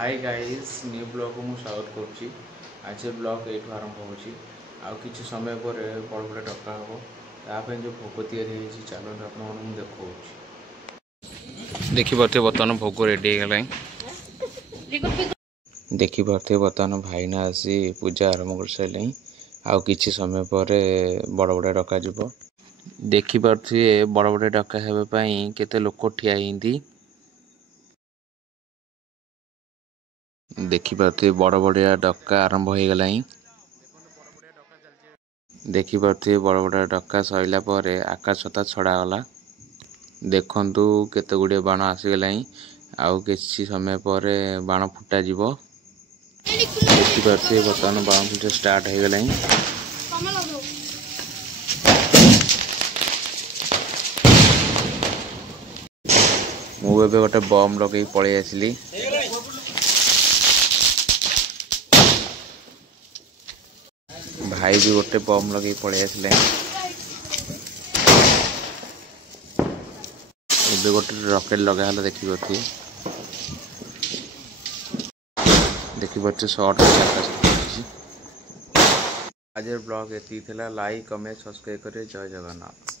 Hi guys new blog को मुझे स्वागत करुच्ची। आज ब्लॉग ये आरंभ होची आउ किसी समय पर बड़ बड़े डका हम ताप जो भोग तैयारी चलते आपको देखा देखिपे बर्तमान भोग रेडी देखिपे बर्तमान भाईना आसी पूजा आरंभ कर सारे आउ किसी समय पर बड़ बड़े डक देखिपे बड़ बड़े डका होगापी केते लोक ठिया देखिपे बड़ बड़िया डका आरंभ हो गला। देखिपे बड़ बड़ डका सरला आकाश छता छड़ागला। देखु केते गुड़े बाण आसीगला आउ किसी समय पर बाण फुटा जीव। देखिपे बर्तमान बाण फुटा स्टार्ट हो गला। मुझे गोटे बम लगे पलि आसली। भाई भी गोटे बम लगे पलि आसले। ଏବେ ଗୋଟେ ରକେଟ ଲଗା ହେଲା ଦେଖିପାରୁଥିବେ ଶର୍ଟ ଆଜିର ବ୍ଲଗ ଏତିକି ଥିଲା। ଲାଇକ୍ କମେଣ୍ଟ ସବସ୍କ୍ରାଇब କରିବେ। ଜୟ ଜଗନ୍ନାଥ।